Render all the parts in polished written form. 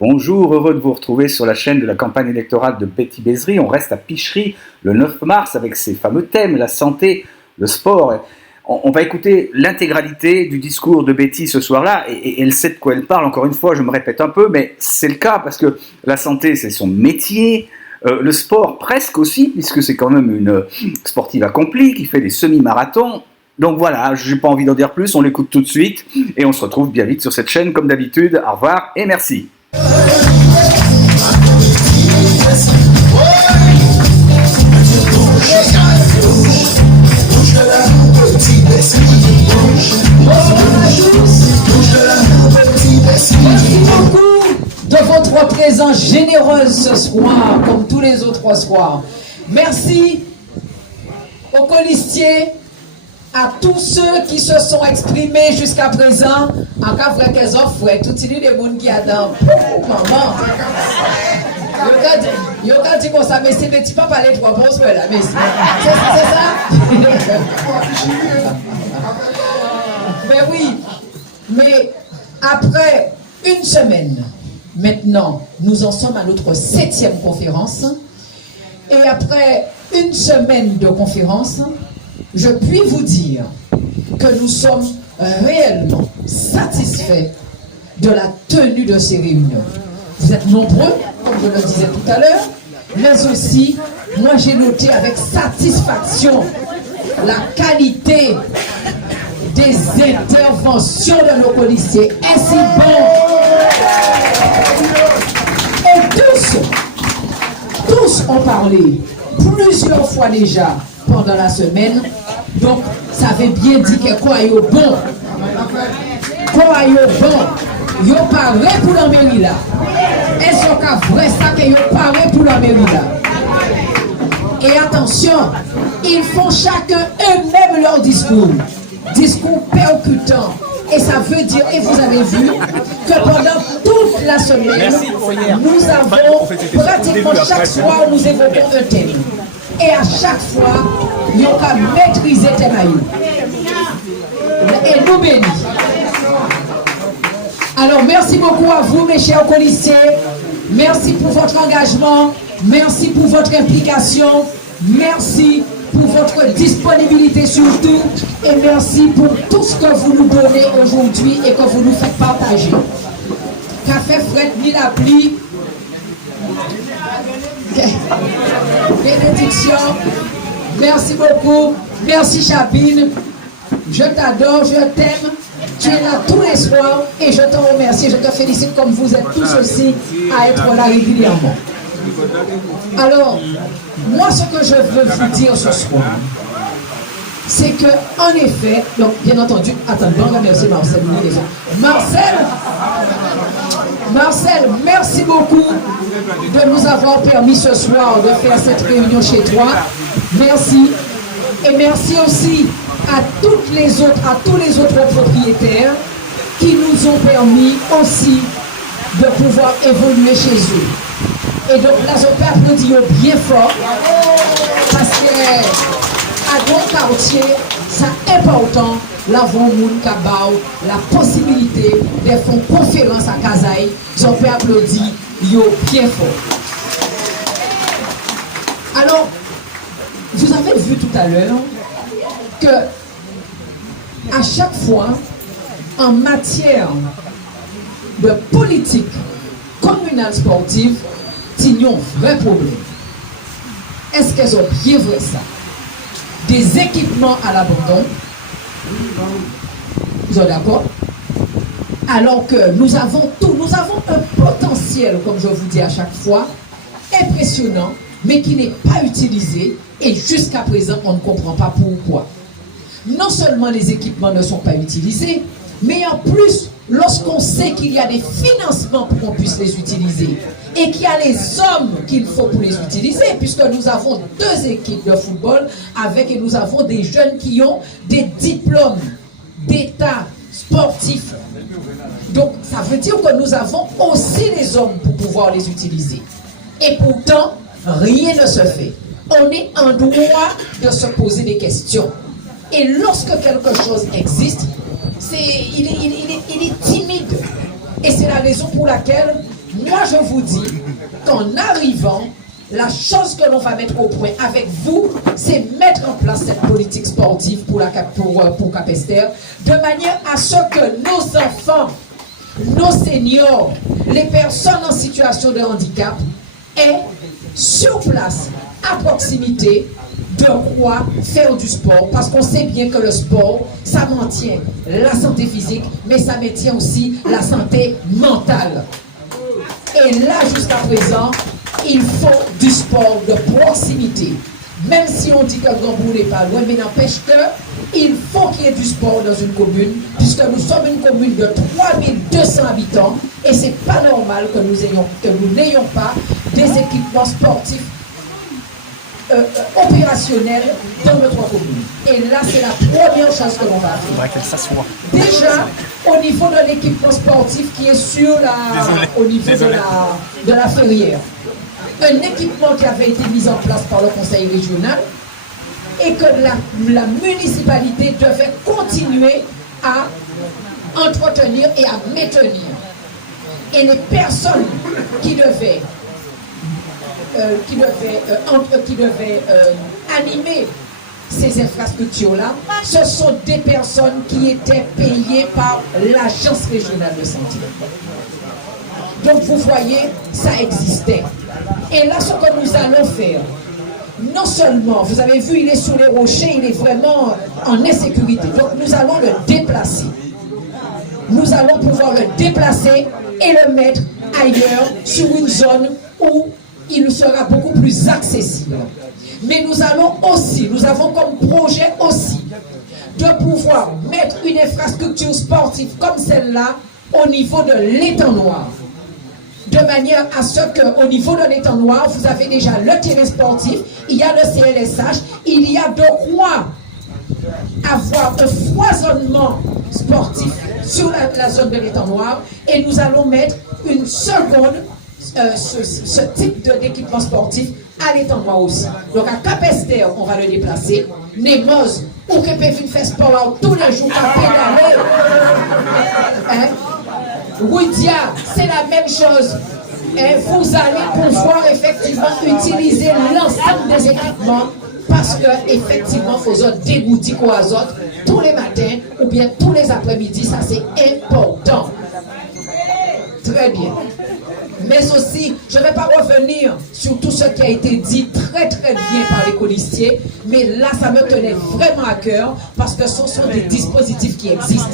Bonjour, heureux de vous retrouver sur la chaîne de la campagne électorale de Betty Bézery. On reste à Pichery le 9 mars avec ces fameux thèmes, la santé, le sport. On va écouter l'intégralité du discours de Betty ce soir-là et elle sait de quoi elle parle. Encore une fois, je me répète un peu, mais c'est le cas parce que la santé, c'est son métier. Le sport, presque aussi, puisque c'est quand même une sportive accomplie qui fait des semi-marathons. Donc voilà, je n'ai pas envie d'en dire plus, on l'écoute tout de suite et on se retrouve bien vite sur cette chaîne comme d'habitude. Au revoir et merci. Merci beaucoup de votre présence généreuse ce soir, comme tous les autres soirs. Merci aux colistiers, à tous ceux qui se sont exprimés jusqu'à présent. En cas frère qu'elles offrent, tout il y a des gens qui attendent. Maman. Yo quand dit comme ça, mais c'est petit pas parler trois bons là, mais c'est ça. Mais oui, mais après une semaine, maintenant, nous en sommes à notre 7e conférence. Et après une semaine de conférence, je puis vous dire que nous sommes réellement satisfaits de la tenue de ces réunions. Vous êtes nombreux, comme je le disais tout à l'heure, mais aussi, moi j'ai noté avec satisfaction la qualité des interventions de nos policiers. Ainsi bon. Et tous ont parlé plusieurs fois déjà pendant la semaine. Donc, ça veut bien dire que quoi est bon. Quoi est bon. Yo parlé pour la mairie là. Est-ce que vrai ça que yo parlé pour la mairie là? Et attention, ils font chacun eux-mêmes leur discours. Discours percutant. Et ça veut dire, et vous avez vu, que pendant toute la semaine, nous avons pratiquement chaque soir, nous évoquons un thème. Et à chaque fois, nous avons maîtrisé le thème. Et nous bénis. Alors, merci beaucoup à vous, mes chers policiers. Merci pour votre engagement. Merci pour votre implication. Merci pour votre disponibilité surtout. Et merci pour tout ce que vous nous donnez aujourd'hui et que vous nous faites partager. Café Fred, ni la pluie. Bénédiction. Merci beaucoup. Merci Chabine. Je t'adore, je t'aime. Tu es là tous les soirs et je te remercie. Je te félicite comme vous êtes tous aussi à être là régulièrement. Alors, moi ce que je veux vous dire ce soir, c'est que en effet, donc bien entendu, attends, bon, merci Marcel. Marcel, merci beaucoup de nous avoir permis ce soir de faire cette réunion chez toi. Merci. Et merci aussi à tous les autres propriétaires qui nous ont permis aussi de pouvoir évoluer chez eux. Et donc là, je peux applaudir bien fort parce que à mon quartier, c'est important l'avoir moun kabao, la possibilité de faire une conférence à Kazaï. Je peux applaudir bien fort. Alors, vous avez vu tout à l'heure que à chaque fois, en matière de politique communale sportive, il y a un vrai problème. Est-ce qu'elles ont bien vrai ça? Des équipements à l'abandon. Vous êtes d'accord? Alors que nous avons tout, nous avons un potentiel, comme je vous dis à chaque fois, impressionnant, mais qui n'est pas utilisé et jusqu'à présent, on ne comprend pas pourquoi. Non seulement les équipements ne sont pas utilisés, mais en plus, lorsqu'on sait qu'il y a des financements pour qu'on puisse les utiliser et qu'il y a les hommes qu'il faut pour les utiliser, puisque nous avons 2 équipes de football et nous avons des jeunes qui ont des diplômes d'état sportifs. Donc, ça veut dire que nous avons aussi les hommes pour pouvoir les utiliser. Et pourtant, rien ne se fait. On est en droit de se poser des questions. Et lorsque quelque chose existe, il est timide. Et c'est la raison pour laquelle moi je vous dis qu'en arrivant, la chose que l'on va mettre au point avec vous, c'est mettre en place cette politique sportive pour Capesterre, de manière à ce que nos enfants, nos seniors, les personnes en situation de handicap aient sur place, à proximité, de quoi faire du sport, parce qu'on sait bien que le sport, ça maintient la santé physique, mais ça maintient aussi la santé mentale. Et là, jusqu'à présent, il faut du sport de proximité. Même si on dit que Grand-Bourg n'est pas loin, mais n'empêche qu'il faut qu'il y ait du sport dans une commune, puisque nous sommes une commune de 3200 habitants, et c'est pas normal que nous n'ayons pas des équipements sportifs opérationnels dans notre commune. Et là, c'est la première chose que l'on va faire. Déjà, au niveau de l'équipement sportif qui est au niveau de la Ferrière, un équipement qui avait été mis en place par le conseil régional et que la municipalité devait continuer à entretenir et à maintenir. Et les personnes qui devaient animer ces infrastructures-là, ce sont des personnes qui étaient payées par l'agence régionale de santé. Donc vous voyez, ça existait. Et là, ce que nous allons faire, non seulement, vous avez vu, il est sous les rochers, il est vraiment en insécurité. Donc nous allons le déplacer. Nous allons pouvoir le déplacer et le mettre ailleurs, sur une zone où il sera beaucoup plus accessible. Mais nous avons comme projet aussi de pouvoir mettre une infrastructure sportive comme celle-là au niveau de l'étang noir. De manière à ce qu'au niveau de l'étang noir, vous avez déjà le terrain sportif, il y a le CLSH, il y a de quoi avoir un foisonnement sportif sur la zone de l'étang noir, et nous allons mettre une seconde, ce type d'équipement sportif à l'étang noir aussi. Donc à Capesterre, on va le déplacer. Nemoz, ou que peut faire sport tous les jours à pédaler. Hein? Roudia, c'est la même chose. Et vous allez pouvoir effectivement utiliser l'ensemble des équipements, parce que effectivement, il faut dégoûter aux autres tous les matins ou bien tous les après-midi. Ça, c'est important. Très bien. Mais aussi, je ne vais pas revenir sur tout ce qui a été dit très très bien par les colistiers, mais là, ça me tenait vraiment à cœur, parce que ce sont des dispositifs qui existent.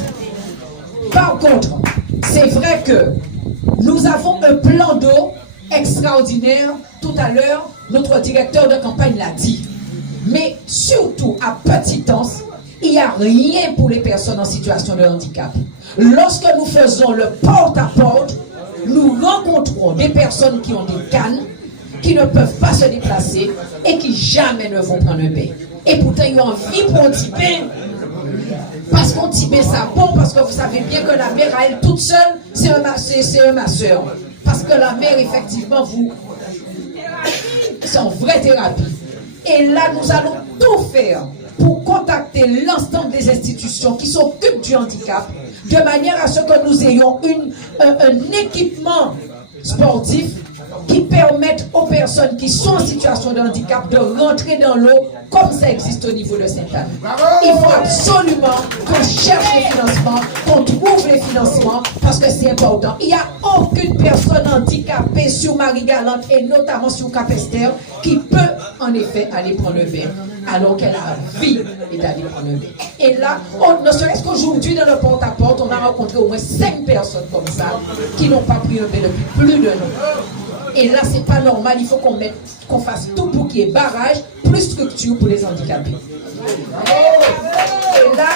Par contre, c'est vrai que nous avons un plan d'eau extraordinaire. Tout à l'heure, notre directeur de campagne l'a dit. Mais surtout, à Petite-Anse, il n'y a rien pour les personnes en situation de handicap. Lorsque nous faisons le porte-à-porte, nous rencontrons des personnes qui ont des cannes, qui ne peuvent pas se déplacer et qui jamais ne vont prendre un bain. Et pourtant, ils ont envie pour un petit bain. Parce qu'on dit bain ça bon, parce que vous savez bien que la mère à elle toute seule, c'est un masseur. Parce que la mère, effectivement, c'est en vraie thérapie. Et là, nous allons tout faire pour contacter l'ensemble des institutions qui s'occupent du handicap, de manière à ce que nous ayons un équipement sportif qui permette aux personnes qui sont en situation de handicap de rentrer dans l'eau comme ça existe au niveau de Sainte-Anne. Il faut absolument qu'on cherche les financements, qu'on trouve les financements, parce que c'est important. Il n'y a aucune personne handicapée sur Marie-Galante et notamment sur Capesterre qui peut en effet aller prendre le bain alors qu'elle a envie d'aller prendre le bain. Et là, ne serait-ce qu'aujourd'hui dans le porte-à-porte, on a rencontré au moins 5 personnes comme ça qui n'ont pas pris un bain depuis plus d'un an. Et là, c'est pas normal, il faut qu'on fasse tout pour qu'il y ait barrage, plus structure pour les handicapés. Et là,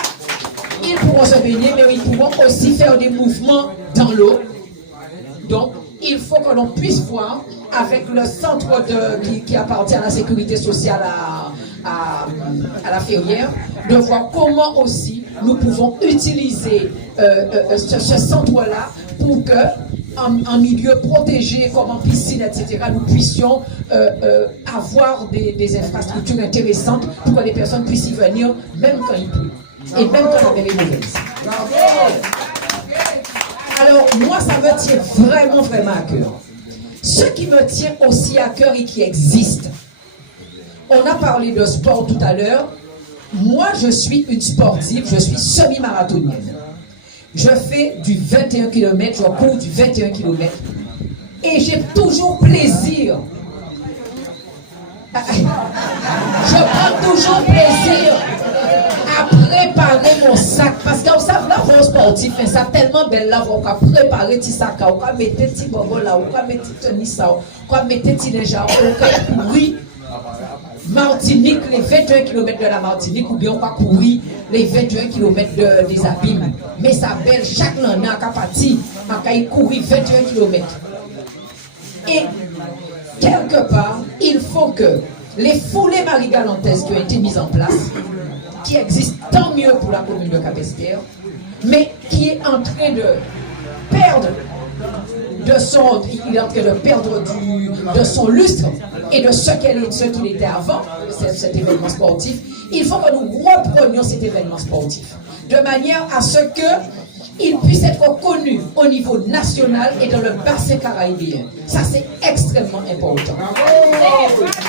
ils pourront se baigner, mais ils pourront aussi faire des mouvements dans l'eau. Donc, il faut que l'on puisse voir avec le centre qui appartient à la sécurité sociale à la Ferrière, de voir comment aussi nous pouvons utiliser ce centre-là pour que en milieu protégé, comme en piscine, etc., nous puissions avoir des infrastructures intéressantes pour que les personnes puissent y venir, même quand il pleut, et même quand la mer est mauvaise. Alors, moi, ça me tient vraiment, vraiment à cœur. ce qui me tient aussi à cœur et qui existe. On a parlé de sport tout à l'heure. Moi, je suis une sportive, je suis semi-marathonienne. Je fais du 21 km, je cours du 21 km. Et j'ai toujours plaisir. Je prends toujours plaisir à préparer mon sac. Parce qu'on savent là, vos sportifs, un sac tellement belle là, on va préparer petit sac, on va mettre petit bobo là, on va mettre petit tennis là, on va mettre petit neige, on va courir Martinique, les 21 km de la Martinique, ou bien on va courir les 21 km des Abîmes. Mais ça belle, chaque l'année, à Capati, on va courir 21 km. Et quelque part, il faut que les foulées marie-galantaises qui ont été mises en place, qui existent tant mieux pour la commune de Capesterre, mais qui est en train de perdre de son lustre et de ce qu'il était avant, cet événement sportif. Il faut que nous reprenions cet événement sportif de manière à ce qu'il puisse être connu au niveau national et dans le bassin caribéen. Ça, c'est extrêmement important.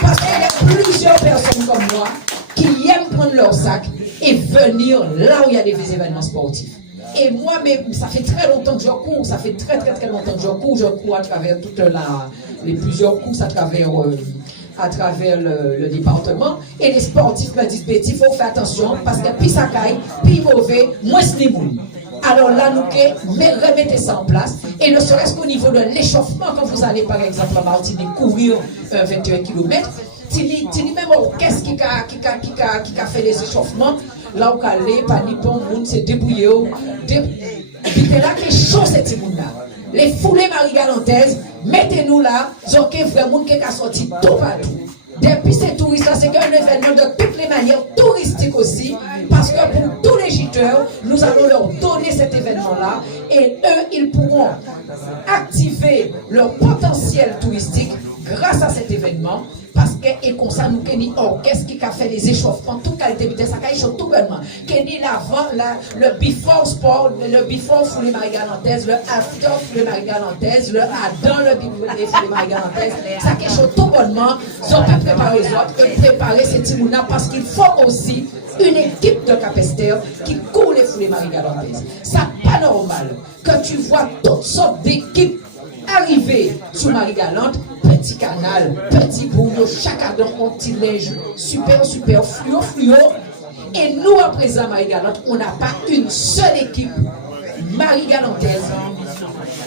Parce qu'il y a plusieurs personnes comme moi qui aiment prendre leur sac et venir là où il y a des événements sportifs. Et moi-même, ça fait très longtemps que je cours, ça fait très longtemps que je cours à travers les plusieurs courses à travers le département. Et les sportifs me disent, Betty, il faut faire attention parce que plus ça caille, plus mauvais, moins c'est bon. Alors là, nous remettez ça en place. Et ne serait-ce qu'au niveau de l'échauffement, quand vous allez par exemple à Martinique courir 21 km, même qu'est-ce qui a fait les échauffements, là où allez, pas ni bon monde, c'est débrouillé. Puis là, que chaud cette monde-là. Les foulées marie-galantaises, mettez-nous là, donc vraiment qui a sorti tout partout. Depuis ces touristes-là, c'est un événement de toutes les manières touristiques aussi, parce que pour tous les gîteurs, nous allons leur donner cet événement-là, et eux, ils pourront activer leur potentiel touristique grâce à cet événement. Parce que, et comme ça, nous, Kenny orchestre qui a fait les échauffements, toute qualité de ça, qui échauffe tout bonnement. Kenny l'avant, le before sport, le before foulée marie-galantaises, le after foulée marie-galantaises, le dans le foulée marie-galantaises, ça qui échauffe tout bonnement. Ils ont préparé les autres et préparer ces timounas parce qu'il faut aussi une équipe de Capesterre qui court les foulées marie-galantaises. Ça pas normal que tu vois toutes sortes d'équipes arriver sous Marie-Galante, petit canal, petit boulot, chaque adon, un petit linge, super fluo. Et nous, à présent, Marie-Galante, on n'a pas une seule équipe marie-galantaise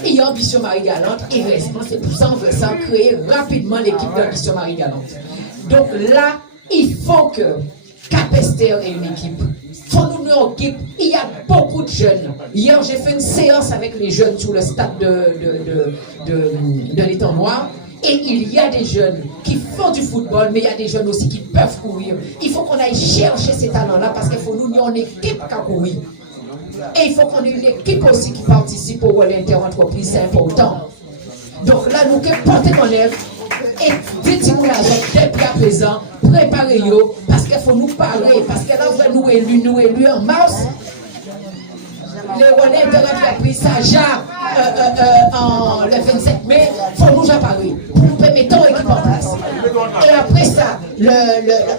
et ambition Marie-Galante. Et récemment, c'est pour ça qu'on veut ça créer rapidement l'équipe d'ambition Marie-Galante. Donc là, il faut que Capesterre ait une équipe. Faut-nous une équipe. Il y a beaucoup de jeunes. Hier, j'ai fait une séance avec les jeunes sur le stade de l'Étang Noir. Et il y a des jeunes qui font du football, mais il y a des jeunes aussi qui peuvent courir. Il faut qu'on aille chercher ces talents-là parce qu'il faut nous une équipe qui courir. Et il faut qu'on ait une équipe aussi qui participe au l'inter-entreprise, c'est important. Donc là, nous devons porter en œuvre et déterminer depuis à présent, préparez-vous, parce qu'il faut nous parler, parce que là, vous nous élus en mars. Les relais d'inter-entreprise, ça le 27 mai, il faut nous en parler. Pour nous permettre l'équipe en place. Et après ça, le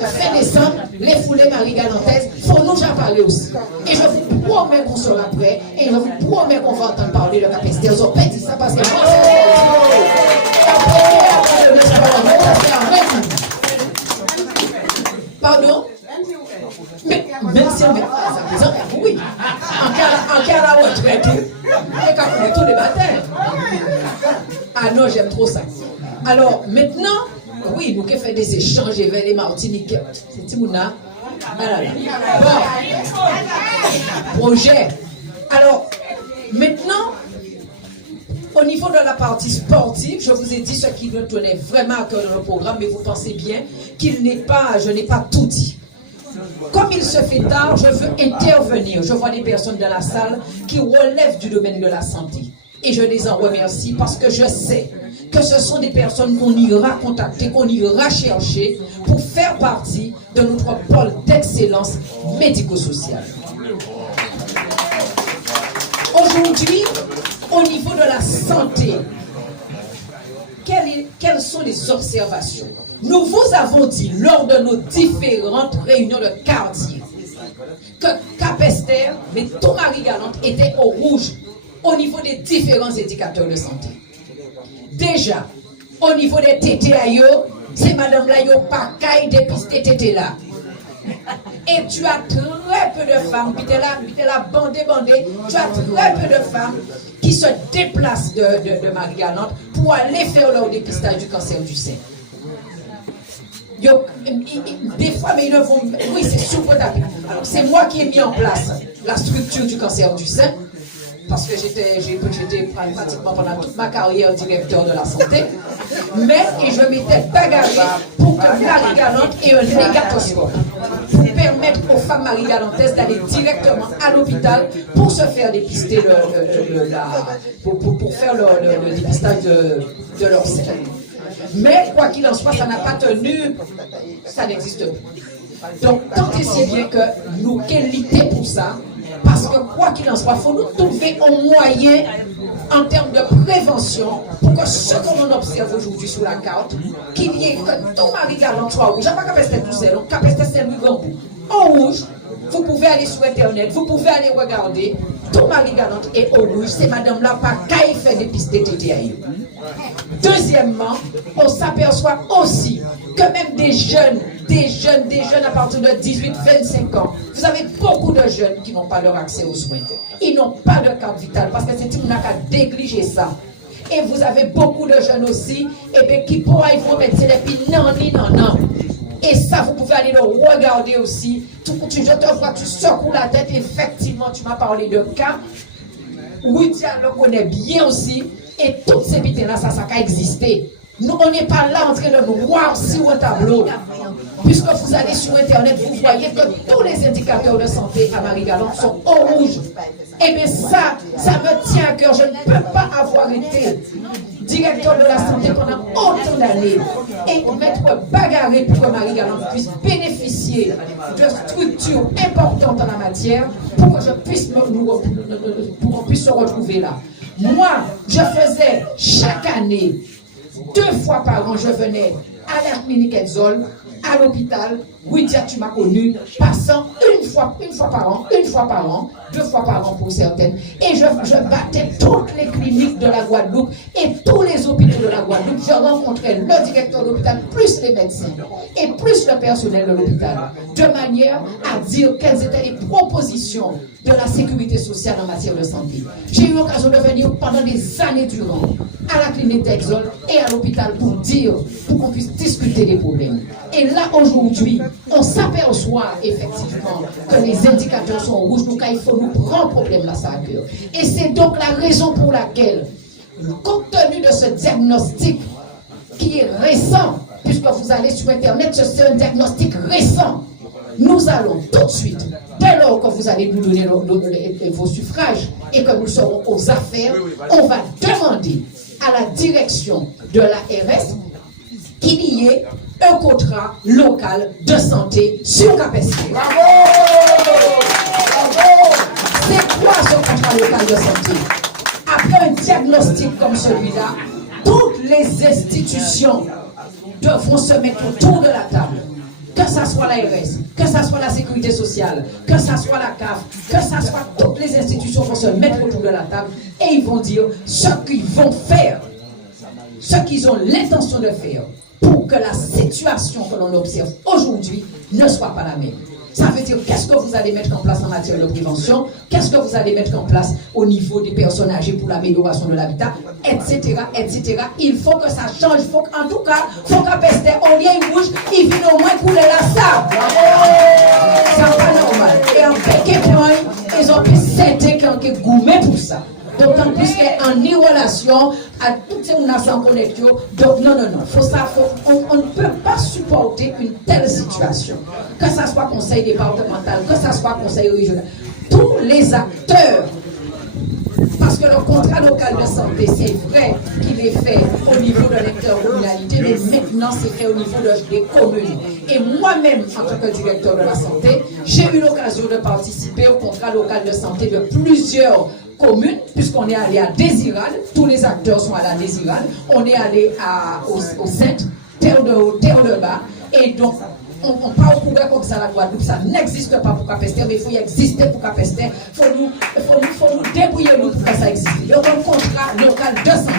fin décembre, les foulées marie-galantaises, il faut nous en parler aussi. Et je vous promets qu'on sera prêt, et je vous promets qu'on va entendre parler de Capesterre. Ils ont pas dit ça parce que moi, pardon? Mais même si on met ça, oui. En cas la retraite, on est tous les matins. Ah non, j'aime trop ça. Alors maintenant, oui, nous qui faisons des échanges vers les Martiniquais. C'est Timouna. Bon. Projet. Alors, maintenant, au niveau de la partie sportive, je vous ai dit ce qui nous tenait vraiment à cœur dans le programme, mais vous pensez bien je n'ai pas tout dit. Comme il se fait tard, je veux intervenir. Je vois des personnes dans la salle qui relèvent du domaine de la santé. Et je les en remercie parce que je sais que ce sont des personnes qu'on ira contacter, qu'on ira chercher pour faire partie de notre pôle d'excellence médico-sociale. Aujourd'hui, au niveau de la santé, quelle quelles sont les observations? Nous vous avons dit lors de nos différentes réunions de quartier que Cap-Esther, mais tout Marie-Galante était au rouge au niveau des différents indicateurs de santé. Déjà, au niveau des TTAIO, c'est madame là, yo pas qu'à dépister TT là. Et tu as très peu de femmes, puis t'es là bandé, tu as très peu de femmes qui se déplacent de Marie-Galante pour aller faire leur dépistage du cancer du sein. Des fois, mais ils ne vont. Oui, c'est supportable. Alors, c'est moi qui ai mis en place la structure du cancer du sein, parce que j'étais pratiquement pendant toute ma carrière directeur de la santé, et je m'étais bagarré pour que Marie-Galante ait un négatoscope, pour permettre aux femmes marie-galantaises d'aller directement à l'hôpital pour se faire dépister pour faire le dépistage de leur sein. Mais quoi qu'il en soit, ça n'a pas tenu, ça n'existe plus. Donc, tant et si bien que nous qualifions pour ça, parce que quoi qu'il en soit, il faut nous trouver un moyen en termes de prévention pour que ce qu'on observe aujourd'hui sur la carte, qu'il y ait que tout Marie-Galante soit rouge. Je ne sais pas Cap-Esther tout seul, Cap-Esther c'est le grand bout. En rouge, vous pouvez aller sur Internet, vous pouvez aller regarder, tout Marie-Galante est au rouge, c'est madame là pas qu'à fait dépister TTAI. Deuxièmement, on s'aperçoit aussi que même des jeunes à partir de 18-25 ans, vous avez beaucoup de jeunes qui n'ont pas leur accès aux soins. Ils n'ont pas de carte vitale parce que c'est une n'a qu'à négliger ça. Et vous avez beaucoup de jeunes aussi qui pourraient vous mettre et puis non. Et ça, vous pouvez aller le regarder aussi. Je te vois, tu secoues la tête. Effectivement, tu m'as parlé de cas. Woudia le connaît bien aussi. Et toutes ces bêtises-là, ça a existé. Nous, on n'est pas là en train de nous voir sur un tableau. Puisque vous allez sur Internet, vous voyez que tous les indicateurs de santé à Marie-Galante sont au rouge. Et bien ça me tient à cœur. Je ne peux pas avoir été directeur de la santé pendant autant d'années et m'être bagarré pour que Marie-Galante puisse bénéficier de structures importantes en la matière pour que je puisse pour qu'on puisse se retrouver là. Moi, je faisais chaque année, 2 fois par an, je venais à la clinique Edzol, à l'hôpital. Oui, tu m'as connu, passant une fois par an, 2 fois par an pour certaines. Et je battais toutes les cliniques de la Guadeloupe et tous les hôpitaux de la Guadeloupe. Je rencontrais le directeur de l'hôpital, plus les médecins et plus le personnel de l'hôpital, de manière à dire quelles étaient les propositions de la sécurité sociale en matière de santé. J'ai eu l'occasion de venir pendant des années durant à la clinique d'Exol et à l'hôpital pour qu'on puisse discuter des problèmes. Et là, aujourd'hui, on s'aperçoit effectivement que les indicateurs sont rouges, donc il faut nous prendre problème là, ça à cœur. Et c'est donc la raison pour laquelle, compte tenu de ce diagnostic qui est récent, puisque vous allez sur Internet, c'est un diagnostic récent, nous allons tout de suite, dès lors que vous allez nous donner vos suffrages et que nous serons aux affaires, on va demander à la direction de l'ARS qu'il y ait un contrat local de santé sur Cap-Esther. C'est quoi ce contrat local de santé? Après un diagnostic comme celui-là, toutes les institutions devront se mettre autour de la table. Que ça soit l'ARS, que ça soit la sécurité sociale, que ça soit la CAF, que ça soit toutes les institutions vont se mettre autour de la table et ils vont dire ce qu'ils vont faire, ce qu'ils ont l'intention de faire pour que la situation que l'on observe aujourd'hui ne soit pas la même. Ça veut dire qu'est-ce que vous allez mettre en place en matière de prévention, qu'est-ce que vous allez mettre en place au niveau des personnes âgées pour l'amélioration de l'habitat, etc., etc. Il faut que ça change. En tout cas, il faut qu'à Pester, au lieu rouge, il vienne au moins couler la sable. C'est pas normal. Et en quelques points, ils ont pu s'aider quand ils gourmet pour ça. D'autant plus qu'en relation à toutes ces gens en connexion. Donc, non. On ne peut pas supporter une telle situation. Que ce soit conseil départemental, que ce soit conseil régional. Tous les acteurs, parce que le contrat local de santé, c'est vrai qu'il est fait au niveau de l'intercommunalité, mais maintenant c'est fait au niveau des communes. Et moi-même, en tant que directeur de la santé, j'ai eu l'occasion de participer au contrat local de santé de plusieurs communes, puisqu'on est allé à Désirade, tous les acteurs sont allés à Désirade, on est allé au Sainte, terre de bas, et donc on parle pour comme ça la Guadeloupe, ça n'existe pas pour Capester, mais il faut y exister pour Capester, il faut nous débrouiller nous pour que ça existe. Il y a un contrat local de santé.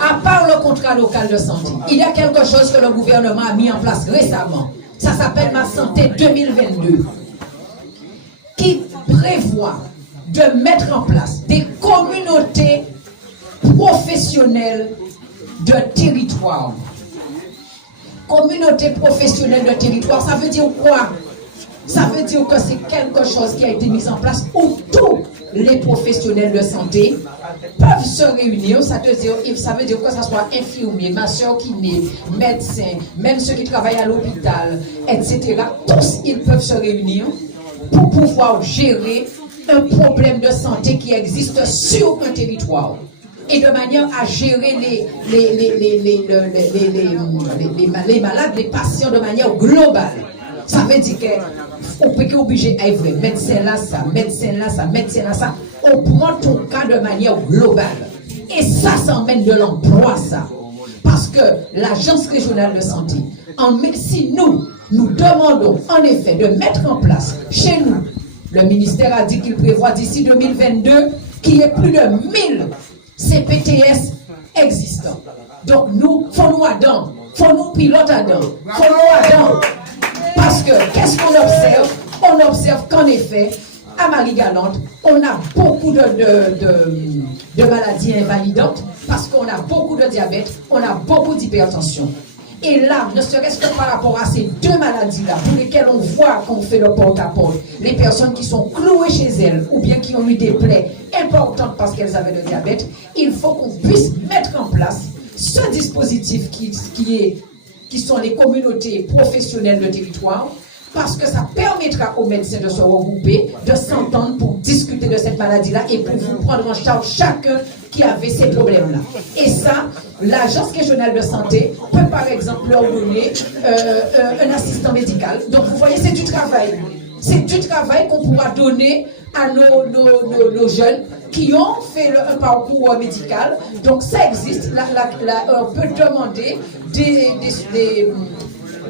À part le contrat local de santé, il y a quelque chose que le gouvernement a mis en place récemment. Ça s'appelle Ma Santé 2022, qui prévoit de mettre en place des communautés professionnelles de territoire. Communauté professionnelle de territoire, ça veut dire quoi? Ça veut dire que c'est quelque chose qui a été mis en place où tous les professionnels de santé peuvent se réunir. Ça veut dire que ce soit infirmier, masseur kiné, médecin, même ceux qui travaillent à l'hôpital, etc. Tous, ils peuvent se réunir pour pouvoir gérer un problème de santé qui existe sur un territoire. Et de manière à gérer les malades, les patients de manière globale. Ça veut dire qu'on peut être obligé à être médecin là, ça, médecin là, ça, médecin là, ça. On prend ton cas de manière globale. Et ça emmène de l'emploi, ça. Parce que l'Agence régionale de santé, si nous demandons en effet de mettre en place chez nous, le ministère a dit qu'il prévoit d'ici 2022 qu'il y ait plus de 1000 CPTS existants. Donc nous, faut nous adapter, faut nous piloter dedans, faut nous adapter. Parce que qu'est-ce qu'on observe? On observe qu'en effet, à Marie-Galante, on a beaucoup de maladies invalidantes parce qu'on a beaucoup de diabète, on a beaucoup d'hypertension. Et là, ne serait-ce que par rapport à ces deux maladies-là, pour lesquelles on voit qu'on fait le porte-à-porte, les personnes qui sont clouées chez elles, ou bien qui ont eu des plaies importantes parce qu'elles avaient le diabète, il faut qu'on puisse mettre en place ce dispositif qui sont les communautés professionnelles de territoire, parce que ça permettra aux médecins de se regrouper, de s'entendre pour discuter de cette maladie-là et pour vous prendre en charge chacun qui avait ces problèmes-là. Et ça, l'Agence régionale de santé peut par exemple leur donner un assistant médical. Donc vous voyez, c'est du travail. C'est du travail qu'on pourra donner à nos jeunes qui ont fait un parcours médical. Donc ça existe. On peut demander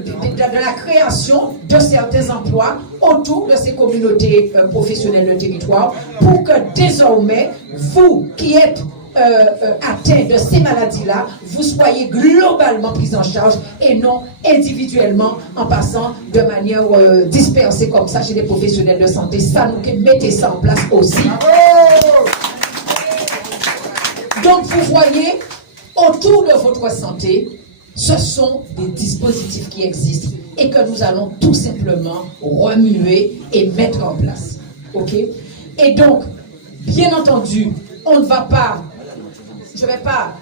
de la création de certains emplois autour de ces communautés professionnelles de territoire pour que désormais, vous qui êtes atteints de ces maladies-là, vous soyez globalement pris en charge et non individuellement en passant de manière dispersée comme ça chez les professionnels de santé. Ça, nous mettez ça en place aussi. Donc vous voyez, autour de votre santé, ce sont des dispositifs qui existent et que nous allons tout simplement remuer et mettre en place. OK? Et donc, bien entendu, on ne va pas, je ne vais pas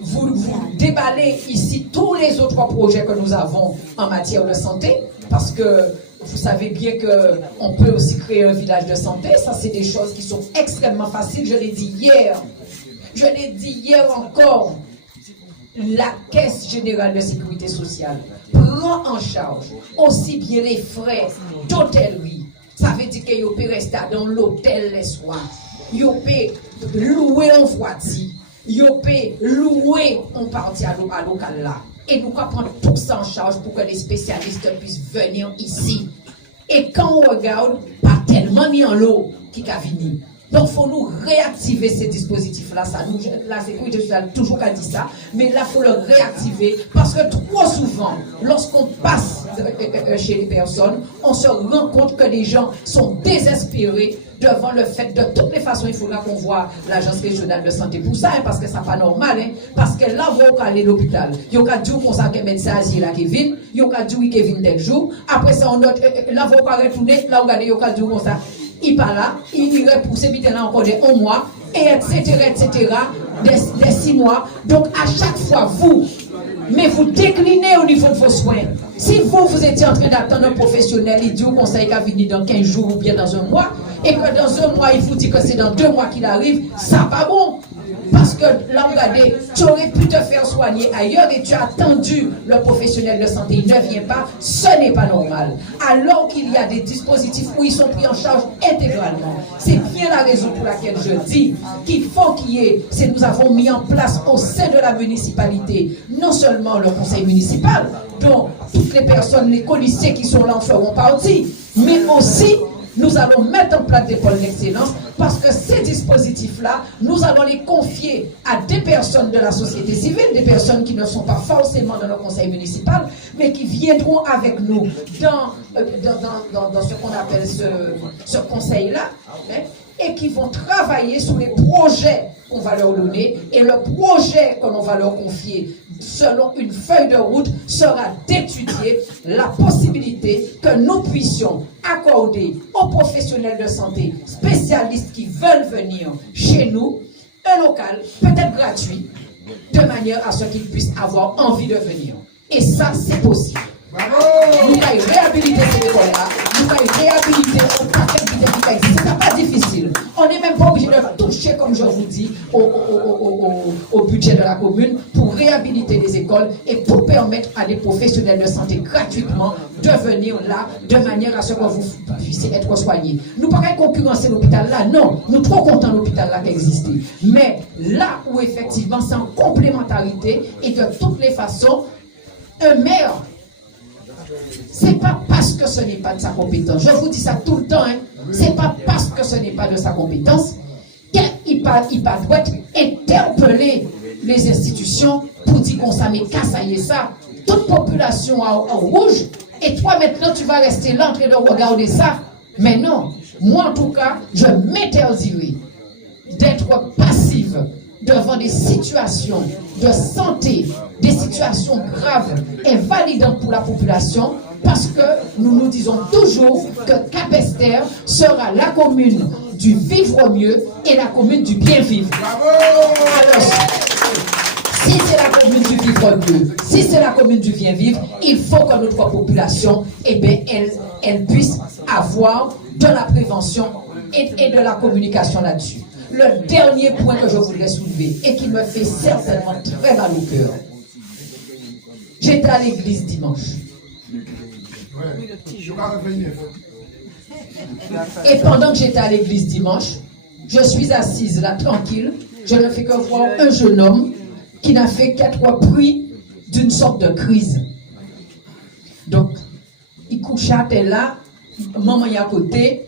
vous déballer ici tous les autres projets que nous avons en matière de santé, parce que vous savez bien qu'on peut aussi créer un village de santé. Ça, c'est des choses qui sont extrêmement faciles. Je l'ai dit hier encore. La Caisse générale de sécurité sociale prend en charge aussi bien les frais d'hôtellerie. Ça veut dire que vous pouvez rester dans l'hôtel les soirs. Vous pouvez louer en voiture. Vous pouvez louer en partie à local là. Et nous allons prendre tout ça en charge pour que les spécialistes puissent venir ici. Et quand on regarde, pas tellement mis en l'eau qui a venir. Donc, il faut nous réactiver ces dispositifs-là. La sécurité sociale toujours a dit ça, mais là, il faut le réactiver parce que trop souvent, lorsqu'on passe chez les personnes, on se rend compte que les gens sont désespérés devant le fait de toutes les façons, il faudra qu'on voit l'Agence régionale de santé pour ça, parce que ça n'est pas normal, parce que là, vous allez aller à l'hôpital. Il y a dit qu'on s'est médecin asile à Kevin, il y a dit oui, Kevin tel jour. Après ça, on note, là, vous allez retourner, là, vous allez, il y a dit qu'on ça. Il part là, il irait pour ces là encore des 1 mois, et etc., des 6 mois. Donc, à chaque fois, vous déclinez au niveau de vos soins. Si vous étiez en train d'attendre un professionnel, il dit au conseil qu'il va venir dans 15 jours ou bien dans 1 mois, et que dans 1 mois, il vous dit que c'est dans 2 mois qu'il arrive, ça pas bon. Parce que là, regardez, tu aurais pu te faire soigner ailleurs et tu as attendu le professionnel de santé, il ne vient pas, ce n'est pas normal. Alors qu'il y a des dispositifs où ils sont pris en charge intégralement. C'est bien la raison pour laquelle je dis qu'il faut qu'il y ait, nous avons mis en place au sein de la municipalité, non seulement le conseil municipal, dont toutes les personnes, les policiers qui sont là en feront partie, mais aussi nous allons mettre en place des pôles d'excellence parce que ces dispositifs-là, nous allons les confier à des personnes de la société civile, des personnes qui ne sont pas forcément dans le conseil municipal, mais qui viendront avec nous dans ce qu'on appelle ce conseil-là, hein, et qui vont travailler sur les projets qu'on va leur donner, et le projet que l'on va leur confier selon une feuille de route sera d'étudier la possibilité que nous puissions accorder aux professionnels de santé spécialistes qui veulent venir chez nous un local peut-être gratuit de manière à ce qu'ils puissent avoir envie de venir. Et ça, c'est possible. Nous allons réhabiliter ces écoles-là, nous allons réhabiliter au paquet de difficultés. Ce n'est pas difficile. On n'est même pas obligé de toucher, comme je vous dis, au budget de la commune pour réhabiliter les écoles et pour permettre à des professionnels de santé gratuitement de venir là de manière à ce que vous puissiez être soignés. Nous ne pouvons pas concurrencer l'hôpital là, non. Nous sommes trop contents de l'hôpital là qui existe. Mais là où effectivement c'est en complémentarité et de toutes les façons, un maire, c'est pas parce que ce n'est pas de sa compétence. Je vous dis ça tout le temps. Hein. C'est pas parce que ce n'est pas de sa compétence qu'il doit interpeller les institutions pour dire qu'on s'en met qu'à ça y est ça. Toute population en rouge. Et toi maintenant tu vas rester là en train de regarder ça. Mais non. Moi en tout cas, je m'interdirai d'être passive devant des situations de santé, des situations graves et validantes pour la population, parce que nous nous disons toujours que Capesterre sera la commune du vivre mieux et la commune du bien vivre. Alors, si c'est la commune du vivre mieux, si c'est la commune du bien vivre, il faut que notre population, elle puisse avoir de la prévention et de la communication là-dessus. Le dernier point que je voudrais soulever et qui me fait certainement très mal au cœur. J'étais à l'église dimanche. Et pendant que j'étais à l'église dimanche, je suis assise là tranquille. Je ne fais que voir un jeune homme qui n'a fait qu'être pris d'une sorte de crise. Donc, il couchait là, maman est à côté,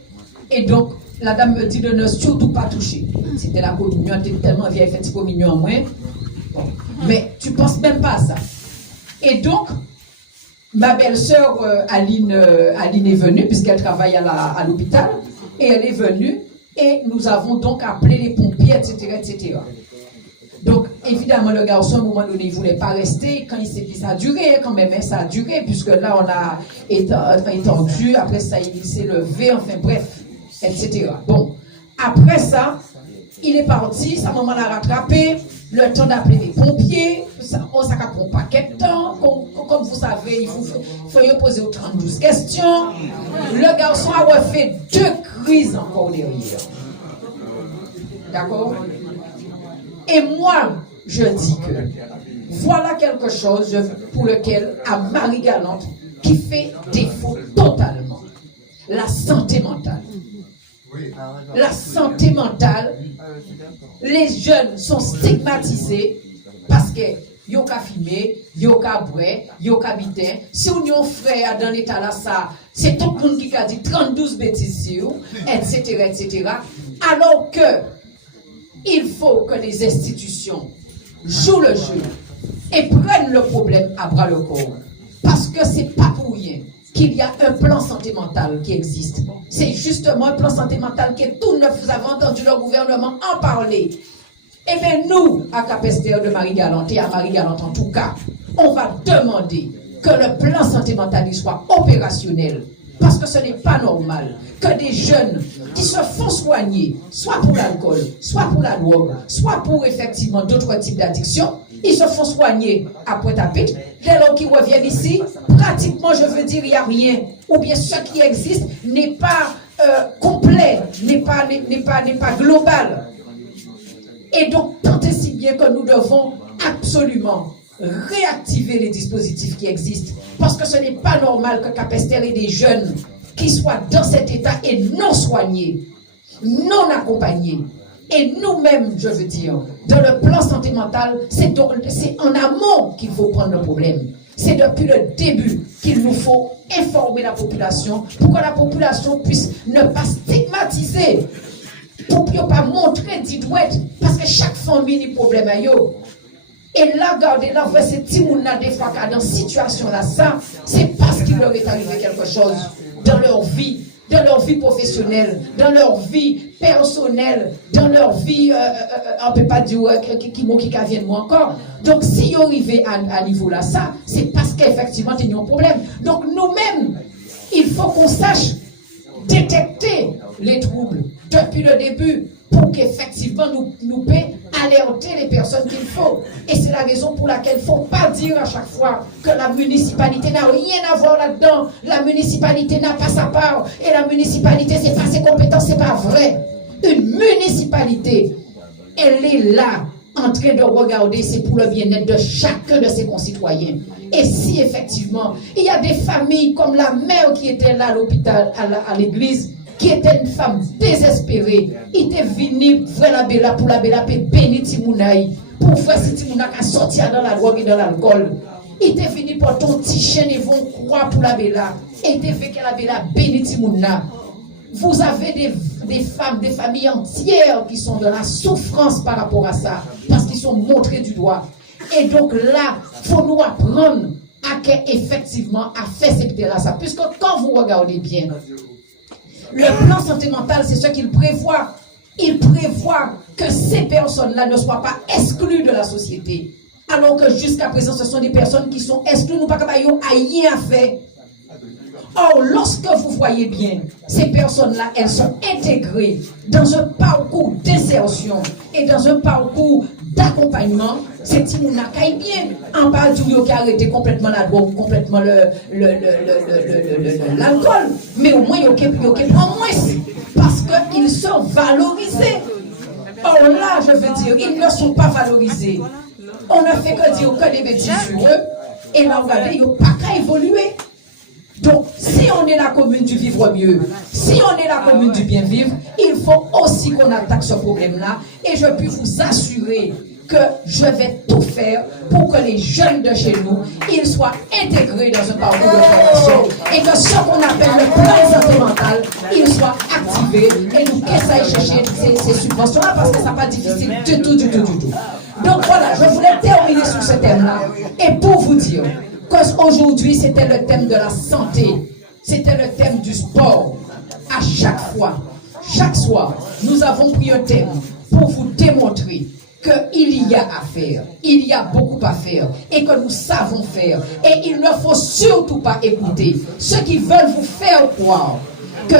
et donc la dame me dit de ne surtout pas toucher. C'était la communion, elle était tellement vieille, elle fait communion en moins. Bon. Mais tu ne penses même pas à ça. Et donc, ma belle-sœur Aline est venue, puisqu'elle travaille à l'hôpital, et elle est venue, et nous avons donc appelé les pompiers, etc., etc. Donc, évidemment, le garçon, à un moment donné, il ne voulait pas rester. Quand il s'est dit, ça a duré, quand même, ça a duré, puisque là, on a étendu, après ça, il s'est levé, enfin bref, etc. Bon, après ça, il est parti, sa maman l'a rattrapé, le temps d'appeler les pompiers, on s'est capé un paquet de temps, comme vous savez, il faut poser aux 32 questions. Le garçon a refait 2 crises encore derrière. D'accord? Et moi, je dis que voilà quelque chose pour lequel, à Marie-Galante, qui fait défaut totalement. La santé mentale. La santé mentale, les jeunes sont stigmatisés parce que yo ka fumer, yo ka boire, yo ka biter. Si on yon frère dans l'état là, ça, c'est tout le monde qui a dit 32 bêtises sur, etc., etc. Alors que il faut que les institutions jouent le jeu et prennent le problème à bras le corps. Parce que c'est pas pour rien qu'il y a un plan santé mentale qui existe. C'est justement un plan santé mentale qui est tout neuf. Vous avez entendu le gouvernement en parler. Eh bien, nous, à Capesterre de Marie-Galante, et à Marie-Galante en tout cas, on va demander que le plan santé mentale soit opérationnel. Parce que ce n'est pas normal que des jeunes qui se font soigner, soit pour l'alcool, soit pour la drogue, soit pour effectivement d'autres types d'addictions, ils se font soigner à Pointe-à-Pitre. Dès lors qu'ils reviennent ici, pratiquement, je veux dire, il n'y a rien. Ou bien ce qui existe n'est pas complet, n'est pas global. Et donc, tant et si bien que nous devons absolument réactiver les dispositifs qui existent, parce que ce n'est pas normal que Capesterre ait des jeunes qui soient dans cet état et non soignés, non accompagnés. Et nous-mêmes, je veux dire, dans le plan santé mentale, c'est en amont qu'il faut prendre le problème. C'est depuis le début qu'il nous faut informer la population pour que la population puisse ne pas stigmatiser, pour ne pas montrer d'idouette, parce que chaque famille a des problèmes à eux. Et là, regardez, là, ces petits gens des fois, dans cette situation-là, ça, c'est parce qu'il leur est arrivé quelque chose dans leur vie professionnelle, dans leur vie personnelle, dans leur vie, on ne peut pas dire qui vient de moi encore. Donc, si ils arrivent à niveau là, ça, c'est parce qu'effectivement, il y a un problème. Donc, nous-mêmes, il faut qu'on sache détecter les troubles depuis le début pour qu'effectivement nous puissions alerter les personnes qu'il faut. Et c'est la raison pour laquelle il ne faut pas dire à chaque fois que la municipalité n'a rien à voir là-dedans. La municipalité n'a pas sa part. Et la municipalité, ce n'est pas ses compétences, ce n'est pas vrai. Une municipalité, elle est là, en train de regarder, c'est pour le bien-être de chacun de ses concitoyens. Et si effectivement, il y a des familles comme la mère qui était là à l'hôpital, à l'église, qui était une femme désespérée, il était venu voir la Bella pour la Bella bénir Timounaï, pour voir si Timouna a sorti dans la drogue et dans l'alcool. Il était venu pour ton petit chien et vont croire pour la Bella. Et il était fait que la Bella bénir Timouna. Vous avez des femmes, des familles entières qui sont dans la souffrance par rapport à ça, parce qu'ils sont montrés du doigt. Et donc là, il faut nous apprendre à qu'effectivement, à faire cette là ça. Puisque quand vous regardez bien, le plan santé mentale, c'est ce qu'il prévoit. Il prévoit que ces personnes-là ne soient pas exclues de la société. Alors que jusqu'à présent, ce sont des personnes qui sont exclues, nous pas capables à rien faire. Or, lorsque vous voyez bien, ces personnes-là, elles sont intégrées dans un parcours d'insertion et dans un parcours d'accompagnement. C'est Timouna qui bien, en bas du qui a arrêté complètement la drogue, complètement l'alcool, mais au moins il prend moins parce qu'ils sont valorisés. Or là, je veux dire, ils ne sont pas valorisés. On ne fait que dire que des bêtises sur eux, et là, regardez, ils n'ont pas qu'à évoluer. Donc, si on est la commune du vivre mieux, si on est la commune du bien vivre, il faut aussi qu'on attaque ce problème-là. Et je peux vous assurer que je vais tout faire pour que les jeunes de chez nous, ils soient intégrés dans un parcours de formation et que ce qu'on appelle le plan de santé mentale, il soit activé et nous qu'essayer de chercher ces subventions-là parce que ça n'est pas difficile du tout. Donc voilà, je voulais terminer sur ce thème-là et pour vous dire qu'aujourd'hui c'était le thème de la santé, c'était le thème du sport. À chaque fois, chaque soir, nous avons pris un thème pour vous démontrer qu'il y a à faire, il y a beaucoup à faire et que nous savons faire. Et il ne faut surtout pas écouter ceux qui veulent vous faire croire que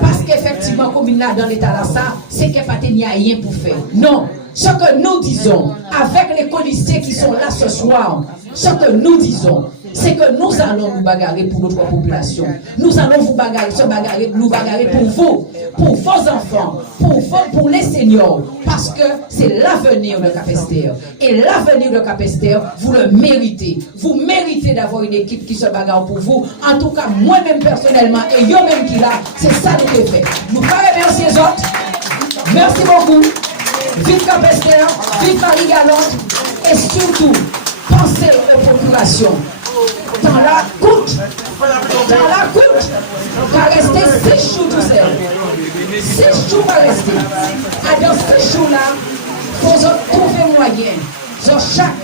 parce qu'effectivement, comme il a dans l'état là, ça, c'est qu'il n'y a rien pour faire. Non, ce que nous disons avec les policiers qui sont là ce soir, ce que nous disons, c'est que nous allons nous bagarrer pour notre population. Nous allons nous bagarrer pour vous, pour vos enfants, pour les seniors, parce que c'est l'avenir de Capesterre. Et l'avenir de Capesterre, vous le méritez. Vous méritez d'avoir une équipe qui se bagarre pour vous. En tout cas, moi-même personnellement, et yo-même qui l'a, c'est ça que j'ai fait. Nous pas remercier les autres. Merci beaucoup. Vive Capesterre, vive Marie-Galante, et surtout, pensez aux populations. Dans la coûte, va rester 6 jours tout seul. 6 jours va rester. Et dans 6 jours-là, il faut trouver moyen. Sur chaque.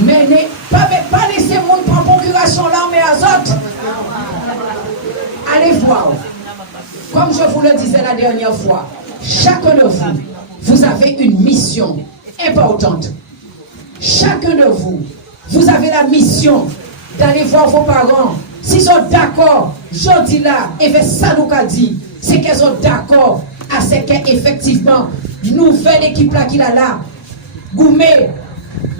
Mais pas laisser le monde prendre procuration là, mais à autres. Allez voir. Comme je vous le disais la dernière fois, chacun de vous, vous avez une mission importante. Chacun de vous, vous avez la mission d'aller voir vos parents. S'ils sont d'accord, je dis là, et vers ça nous a dit, c'est qu'elles sont d'accord à ce qu'effectivement, nouvelle équipe là qu'il a là, Goumé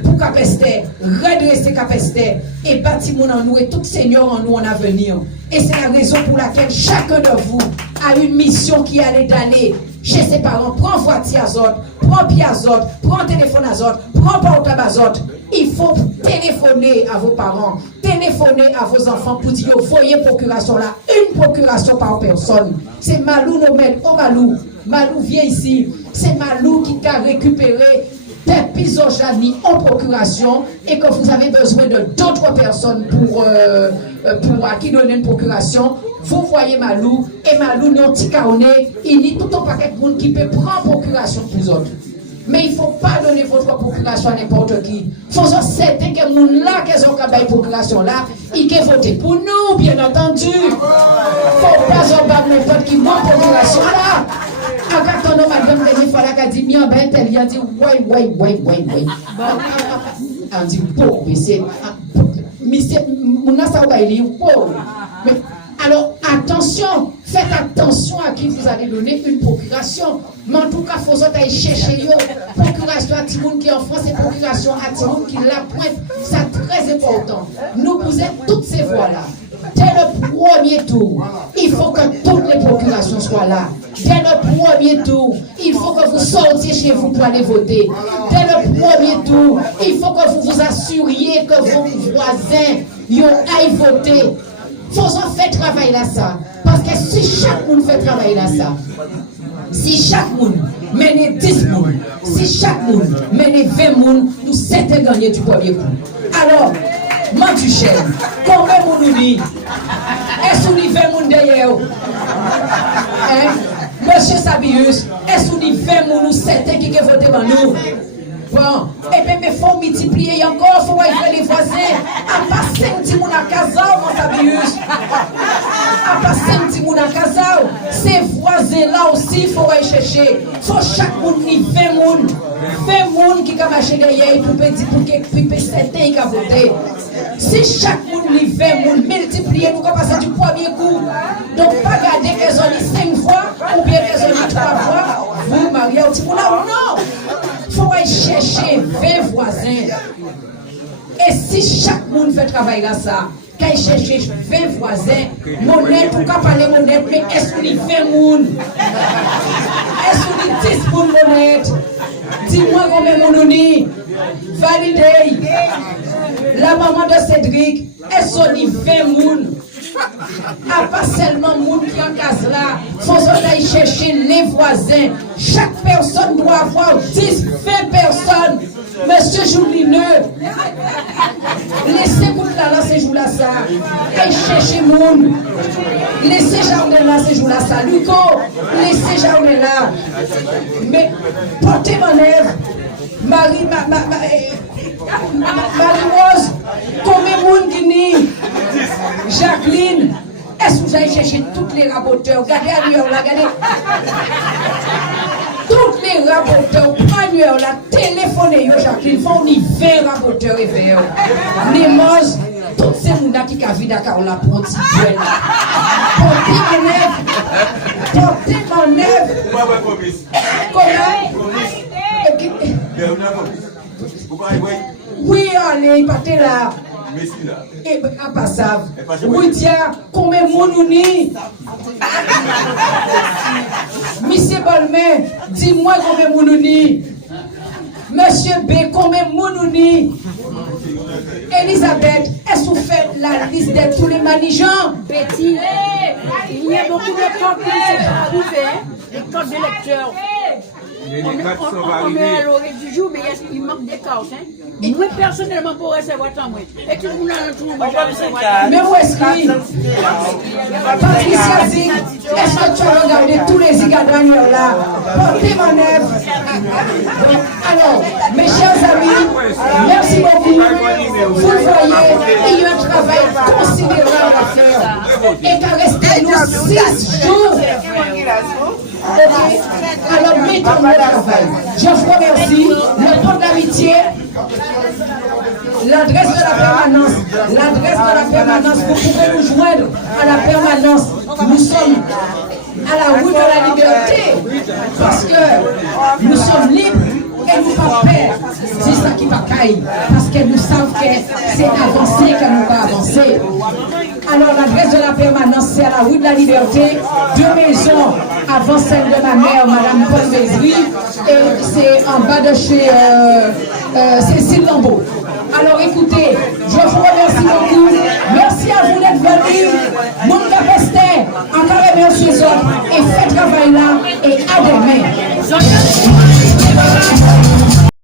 pour Capesterre, redresser Capesterre et bâtiment en nous et tout seigneur en nous en avenir. Et c'est la raison pour laquelle chacun de vous a une mission qui allait d'aller chez ses parents, prend voiture à autres, prend pied à autres, prend téléphone à autres, prend portable à autres. Il faut téléphoner à vos parents, téléphoner à vos enfants pour dire, voyez procuration là, une procuration par personne. C'est Malou Nomel, oh Malou, Malou viens ici, c'est Malou qui a récupéré des pisojani en procuration et que vous avez besoin de d'autres personnes pour à qui donner une procuration. Vous voyez Malou, et Malou non ticaoné, il y a tout un paquet de monde qui peut prendre procuration pour vous autres. Mais il ne faut pas donner votre procuration à n'importe qui. Il faut certain que les gens là qui ont une procuration là, ils ont voté pour nous, bien entendu. Il ne faut pas avoir n'importe qui prend procuration là. Quand on a madame Denis Fala qui a dit, bien ben, elle a dit, ouais. On dit, bon, mais c'est. Mon asa wa il est pauvre. Alors, attention, faites attention à qui vous allez donner une procuration. Mais en tout cas, il faut aller chercher procuration à Timoun qui est en France et procuration à Timoun qui la pointe. C'est très important. Nous vous êtes toutes ces voies-là. Dès le premier tour, il faut que toutes les procurations soient là. Dès le premier tour, il faut que vous sortiez chez vous pour aller voter. Dès le premier tour, il faut que vous vous assuriez que vos voisins aillent voter. Faisons faire travail là ça. Parce que si chaque monde fait travail là ça, si chaque monde mène 10 monde, si chaque monde mène 20 monde, nous sommes gagnés du premier coup. Alors, moi du chef, combien de nous dit? Est-ce qu'on y 20 monde derrière? Monsieur Sabius, est-ce qu'on y 20 monde nous certains qui ont voté pour nous? Bon, et bien, il faut multiplier encore, il faut aller les voisins. À passer un petit monde à Kazao, mon Sabius. À passer un petit monde à Kazao. Ces voisins-là aussi, il faut aller chercher. Il faut chaque monde, 20 monde. 20 monde qui a marché derrière pour que certains qui ont voté. Si chaque monde, 20 monde, multiplier, nous allons passer du premier coup. Donc, pas garder qu'elles ont 5 fois ou bien qu'elles ont 3 fois. Vous, mariez au petit monde là ou non? Il faut aller chercher 20 voisins. Et si chaque monde fait travail là, ça, quand il cherche 20 voisins, monnaie, pour qu'à parler monnaie, mais est-ce qu'on y 20 monde? Est-ce qu'on y 10 pour monnaie? Dis-moi combien on y validé. La maman de Cédric, est-ce qu'on y 20 monde? À pas seulement monde qui en case là, il faut aller chercher les voisins. Chaque personne doit avoir 10, 20 personnes. Monsieur Joulineux, laissez vous là, ces jours là ça. Et cherchez monde. Laissez Jardin là, ces jours là ça. Luco, laissez Jardin là. Mais portez mon œuvre. Marie-Rose, combien de monde qui n'y? Jacqueline, est-ce que vous allez chercher tous les rapporteurs? Regardez à New York là, regardez. Tous les rapporteurs, à New York là, téléphonez, Jacqueline, font 20 rapporteurs et verts. Némose, toutes ces gens qui ont vu Dakar, la portée mon œuvre. Comment? Oui, allez, partez là. Et pas ça. Oui, tiens, combien de monde nous n'y? Monsieur Balmain, dis-moi combien de monde nous n'y? Monsieur B, combien de monde nous n'y? Elisabeth, est-ce que vous faites la liste de tous les manigeants? Betty, il y a beaucoup de temps qui ne sont pas ouverts, les codes d'électeurs. On met à l'orée du jour, mais il manque des cartes. Moi, personnellement, pour recevoir tant moi. Et tout le monde a un tour, moi, je recevoir. Mais où est-ce qu'il Patricia dit, est-ce que tu as regardé tous les Igadaniers là? Portez mon œuvre. Alors, mes chers amis, merci beaucoup. Vous le voyez, il y a un travail considérable à faire. Et qu'à rester nous 6 jours. Okay. Alors, mettons le travail. Je vous remercie. Le temps d'amitié, l'adresse de la permanence, vous pouvez nous joindre à la permanence. Nous sommes à la rue de la liberté parce que nous sommes libres et nous pas peur. C'est ça qui va cailler parce que nous savons que c'est avancé que nous pas avancer. Alors l'adresse de la permanence, c'est à la rue de la Liberté, 2 maisons avant celle de ma mère, Madame Paul Bézry, et c'est en bas de chez Cécile Lambeau. Alors écoutez, je vous remercie beaucoup. Merci à vous d'être venus. Mon capacité, encore merci aux autres, et faites travail là, et à demain.